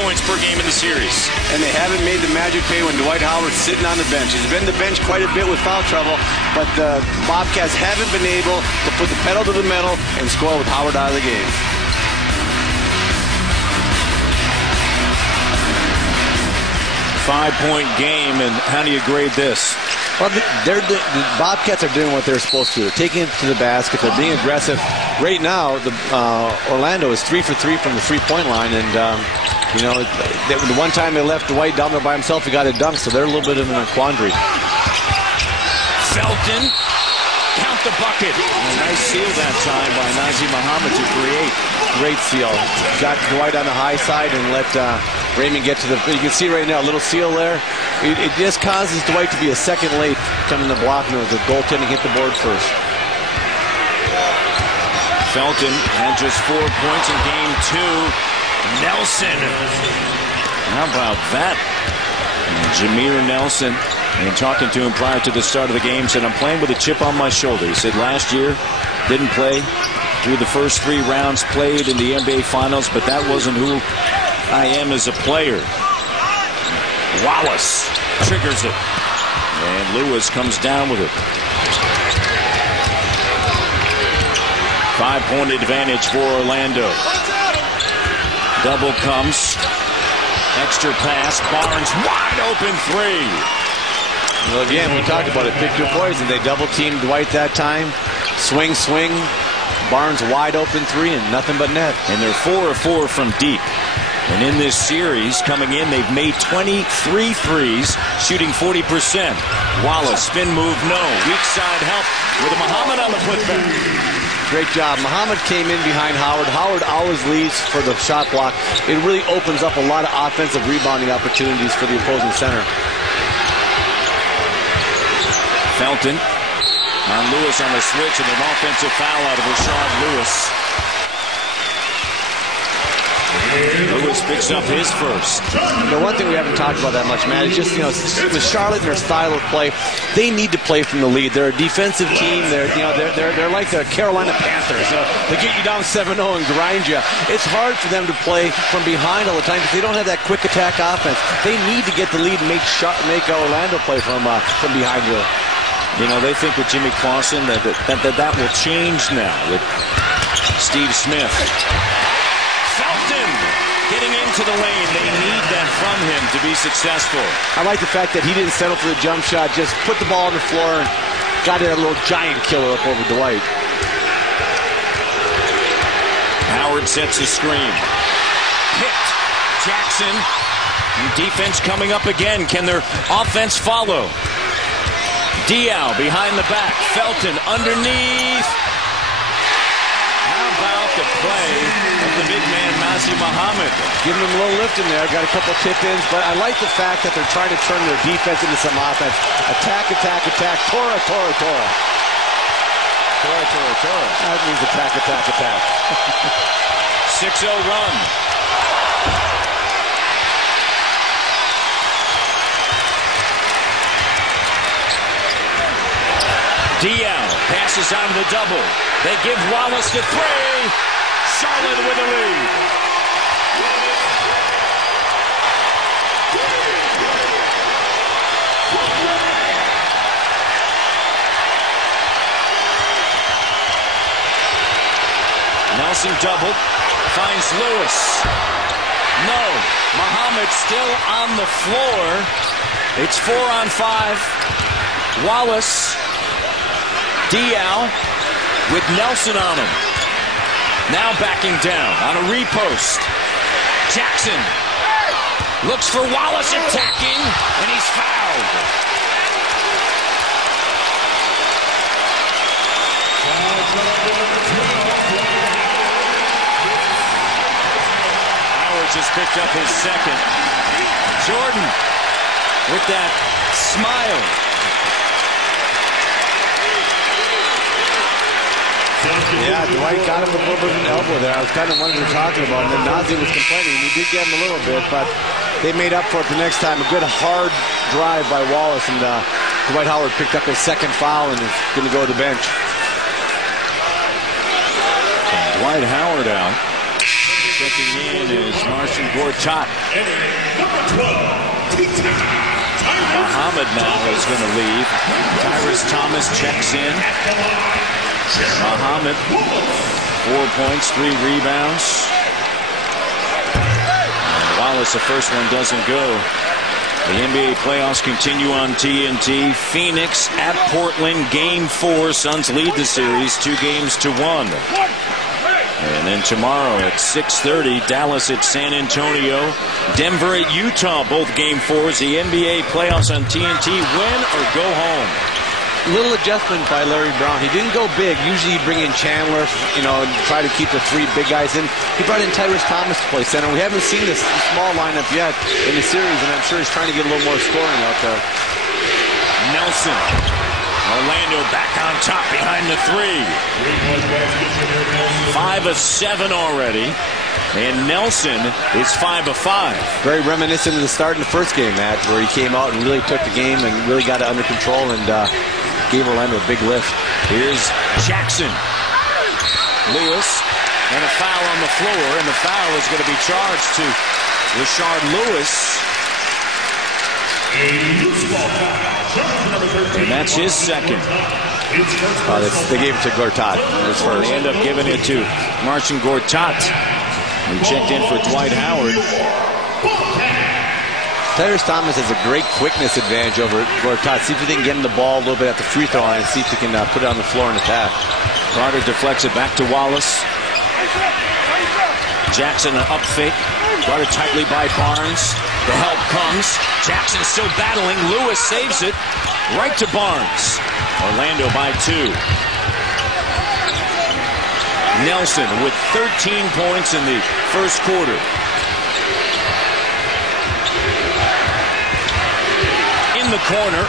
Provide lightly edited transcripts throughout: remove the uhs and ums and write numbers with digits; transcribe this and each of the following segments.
points per game in the series. And they haven't made the magic pay when Dwight Howard's sitting on the bench. He's been to the bench quite a bit with foul trouble, but the Bobcats haven't been able to put the pedal to the metal and score with Howard out of the game. Five-point game, and how do you grade this? Well, the Bobcats are doing what they're supposed to. They're taking it to the basket. They're being aggressive. Right now, Orlando is 3 for 3 from the three-point line, and you know, the one time they left Dwight down there by himself, he got a dunk, so they're a little bit in a quandary. Felton, count the bucket. A nice seal that time by Nazr Mohammed to create. Great seal. Got Dwight on the high side and let Raymond get to the... You can see right now, a little seal there. It just causes Dwight to be a second late coming to block, and the goaltending hit the board first. Felton had just 4 points in game 2. Nelson. How about that? Jameer Nelson, and talking to him prior to the start of the game, said, I'm playing with a chip on my shoulder. He said last year, didn't play through the first 3 rounds, played in the NBA Finals, but that wasn't who I am as a player. Wallace triggers it, and Lewis comes down with it. 5-point advantage for Orlando. Double comes. Extra pass. Barnes wide open 3. Well, again, we talked about it. Pick your poison. They double-teamed Dwight that time. Swing, swing. Barnes wide open 3 and nothing but net. And they're 4 of 4 from deep. And in this series, coming in, they've made 23 threes, shooting 40%. Wallace, spin move, no. Weak side help with Mohammed on the putback. Great job. Mohammed came in behind Howard. Howard always leaves for the shot block. It really opens up a lot of offensive rebounding opportunities for the opposing center. Felton on Lewis on the switch, and an offensive foul out of Rashard Lewis. Lewis picks up his first. The one thing we haven't talked about that much, Matt, is just, you know, with Charlotte and their style of play, they need to play from the lead. They're a defensive team. They're like the Carolina Panthers. You know, they get you down 7-0 and grind you. It's hard for them to play from behind all the time because they don't have that quick attack offense. They need to get the lead and make Orlando play from behind you. You know, they think with Jimmy Clausen that will change now with Steve Smith. Felton getting into the lane. They need that from him to be successful. I like the fact that he didn't settle for the jump shot, just put the ball on the floor and got a little giant killer up over Dwight. Howard sets a screen. Hit. Jackson. Defense coming up again. Can their offense follow? Diaw behind the back. Felton underneath. How about the play of the big man, Nazr Mohammed? Giving him a little lift in there. Got a couple tip-ins, but I like the fact that they're trying to turn their defense into some offense. Attack, attack, attack. Tora, Tora, Tora. Tora, Tora, Tora. That means attack, attack, attack. 6-0 run. Diaw passes on the double. They give Wallace the 3. Charlotte with a lead. Nelson doubled. Finds Lewis. No. Mohammed still on the floor. It's 4 on 5. Wallace. Diaw with Nelson on him. Now backing down on a repost. Jackson looks for Wallace attacking, and he's fouled. Howard just picked up his second. Jordan with that smile. Yeah, Dwight got him a little bit of an elbow there. I was kind of wondering what you're talking about. And then Nazr was complaining. He did get him a little bit, but they made up for it the next time. A good hard drive by Wallace, and Dwight Howard picked up his second foul and is going to go to the bench. Dwight Howard out. Checking in is Marcin Gortat. Muhammad now is going to leave. Tyrus Thomas checks in. Muhammad, 4 points, 3 rebounds. Wallace, the first one doesn't go. The NBA playoffs continue on TNT. Phoenix at Portland, Game 4. Suns lead the series 2-1. And then tomorrow at 6:30, Dallas at San Antonio. Denver at Utah, both Game 4s. The NBA playoffs on TNT. Win or go home. Little adjustment by Larry Brown. He didn't go big. Usually you bring in Chandler, and try to keep the 3 big guys in. He brought in Tyrus Thomas to play center. We haven't seen this small lineup yet in the series, and I'm sure he's trying to get a little more scoring out there. Nelson. Orlando back on top behind the 3. 5 of 7 already. And Nelson is 5 of 5. Very reminiscent of the start in the first game, Matt, where he came out and really took the game and really got it under control and gave Orlando a big lift. Here's Jackson. Lewis. And a foul on the floor. And the foul is going to be charged to Rashard Lewis. And that's his second. They gave it to Gortat. They end up giving it to Marcin Gortat. He checked in for Dwight Howard. Tyrus Thomas has a great quickness advantage over Gortat. See if he can get him the ball a little bit at the free throw line and see if he can put it on the floor and attack. Carter deflects it back to Wallace. Jackson an up fake. Guarded tightly by Barnes. The help comes. Jackson still battling. Lewis saves it. Right to Barnes. Orlando by 2. Nelson with 13 points in the first quarter. In the corner.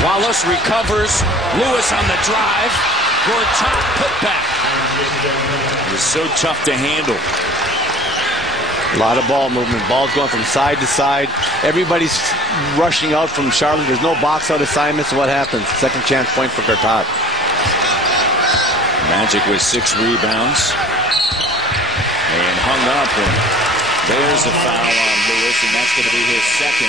Wallace recovers. Lewis on the drive. Gortat put back. It was so tough to handle. A lot of ball movement. Ball's going from side to side. Everybody's rushing out from Charlotte. There's no box out assignments. What happens? Second chance point for Gortat. Magic with 6 rebounds. And hung up. And there's a foul on Lewis, and that's going to be his second.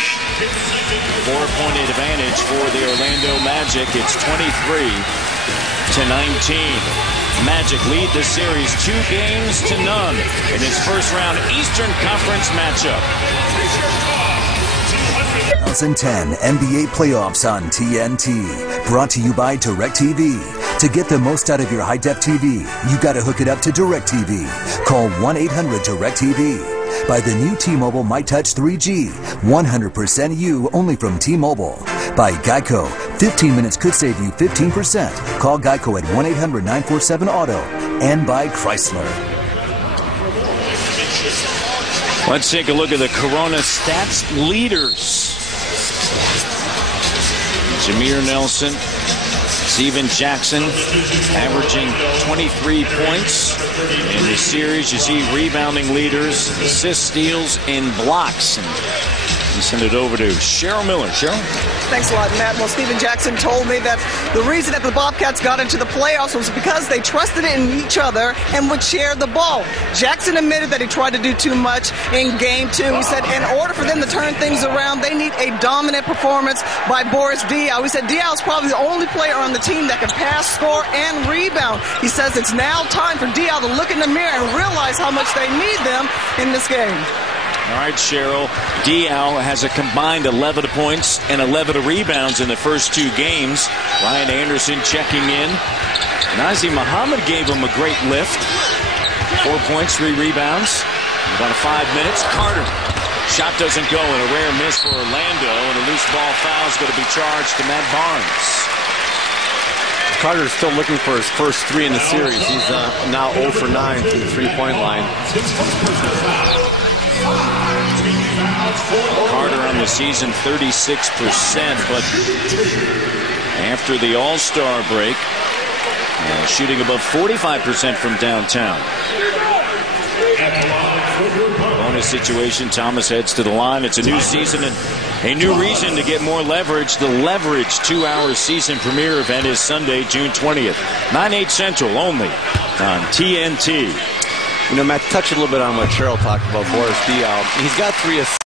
4-point advantage for the Orlando Magic. It's 23-19. Magic lead the series 2-0 in its first round Eastern Conference matchup. 2010 NBA playoffs on TNT. Brought to you by DirecTV. To get the most out of your high-def TV, you got to hook it up to DirecTV. Call 1-800-DirecTV. By the new T-Mobile MyTouch 3G. 100% you, only from T-Mobile. By Geico. 15 minutes could save you 15%. Call Geico at 1-800-947-AUTO. And by Chrysler. Let's take a look at the Corona stats leaders. Jameer Nelson, Steven Jackson averaging 23 points in the series. You see rebounding leaders, assists, steals, and blocks. And we send it over to Cheryl Miller. Cheryl? Thanks a lot, Matt. Well, Steven Jackson told me that the reason that the Bobcats got into the playoffs was because they trusted in each other and would share the ball. Jackson admitted that he tried to do too much in Game 2. He said in order for them to turn things around, they need a dominant performance by Boris Diaw. He said Diaw is probably the only player on the team that can pass, score, and rebound. He says it's now time for Diaw to look in the mirror and realize how much they need them in this game. All right, Cheryl. Diaw has a combined 11 points and 11 rebounds in the first 2 games. Ryan Anderson checking in. Nazr Mohammed gave him a great lift. 4 points, 3 rebounds. About 5 minutes. Carter. Shot doesn't go, and a rare miss for Orlando. And a loose ball foul is going to be charged to Matt Barnes. Carter is still looking for his first 3 in the series. He's now 0 for 9 from the 3-point line. Carter on the season 36%, but after the All-Star break, shooting above 45% from downtown. Bonus situation, Thomas heads to the line. It's a new season and a new reason to get more leverage. The Leverage 2-hour season premiere event is Sunday, June 20th, 9/8 Central only on TNT. Matt, touch a little bit on what Cheryl talked about, Boris Diaw. He's got 3 assists.